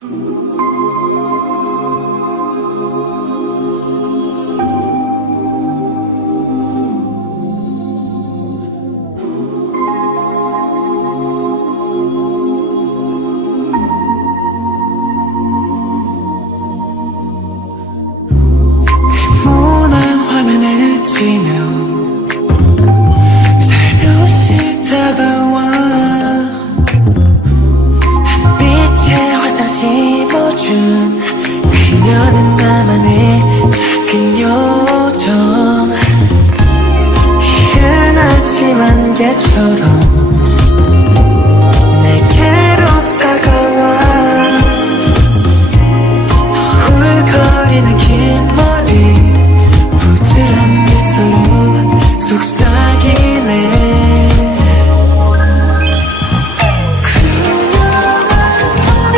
네모난 화면에 지며 살며시 다가와 한 빛의 화상 심어준 그녀는 나만의 작은 요정. 이른 아침 안개처럼 내게로 다가와 훌거리는 긴 머리 부드러운 미소로 속삭이네. 그녀만 보면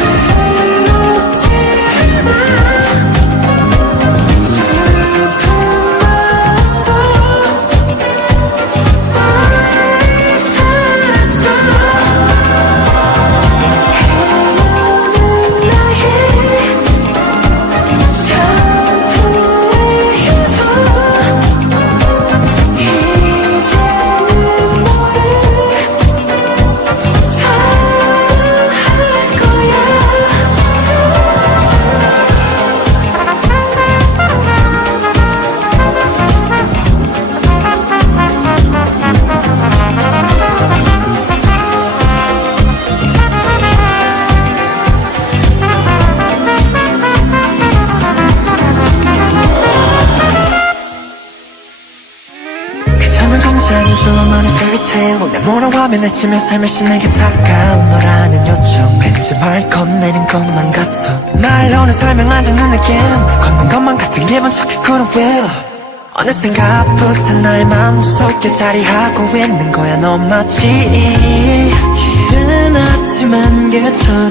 외롭지 않아. 슬픈 마음도 멀리 사라져. 그녀는 나의 전부의 요정. 이제는 너를 사랑할 거야. 그 잠을 잠자는 조만한 fairytale 네모난 화면에 치며 살며시 내게 다가온 너라는 요청. 왠지 말 건네는 것만 같아. 말로는 설명 안 되는 느낌. 걷는 것만 같은 기분 척해 couldn't will. 어느샌가부터 나의 마음속에 자리하고 있는 거야 너 마치 이른 아침 안개처럼